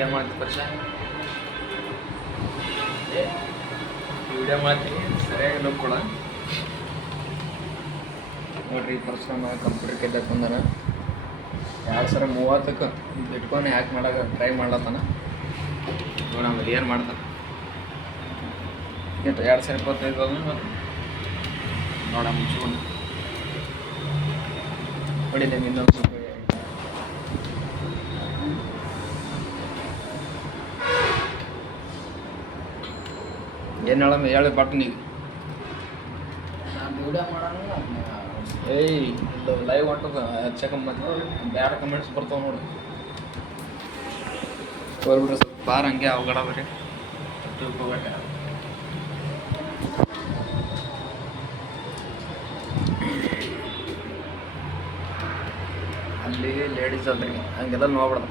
ಏನು ಮಾಡ್ತೀವಿ ಪರ್ಷ ವಿಡಿಯೋ ಮಾಡ್ತೀನಿ ಸರಿಯಾಗಿ ಲುಕ್ ಕೊಡ ನೋಡ್ರಿ ಪರ್ಸನ ಕಂಪ್ಯೂಟರ್ ಕೆದ್ದಕ್ಕೆ ಬಂದಾನ 2030ಕ್ಕೆ ಬಿಟ್ಕೊಂಡು ಹ್ಯಾಕ್ ಮಾಡೋಕೆ ಟ್ರೈ ಮಾಡ್ಲತ್ತಾನ ನೋಡಿ ಆಮೇಲೆ ಏನು ಮಾಡ್ತಾನೆ 2025 ಮತ್ತು ನೋಡ ಮುಚ್ಕೊಂಡು ಹೊಡಿದೆ ಇನ್ನೊಂದು ಸ್ವಲ್ಪ ಏನು ಹೇಳಿ ಬಟ್ನಿಗೆ ವಿಡಿಯೋ ಮಾಡೋಣ ಏಯ್ ಇದು ಲೈವ್ ಹೊಂಟದ ಚೆಕಪ್ ಮತ್ತೆ ಬ್ಯಾಡ ಕಮೆಂಟ್ಸ್ ಬರ್ತಾವೆ ನೋಡಿ ಹೋಗ್ಬಿಡ್ರಿ ಸ್ವಲ್ಪ ಬಾರ್ ಹಂಗೆ ಅವಗಡ ಬರ್ರಿ ತಿಳ್ಕೊಬೇಕ ಅಲ್ಲಿ ಲೇಡೀಸ್ ಅಲ್ರಿ ಹಂಗೆಲ್ಲ ನೋಡ್ಬಿಡ್ದ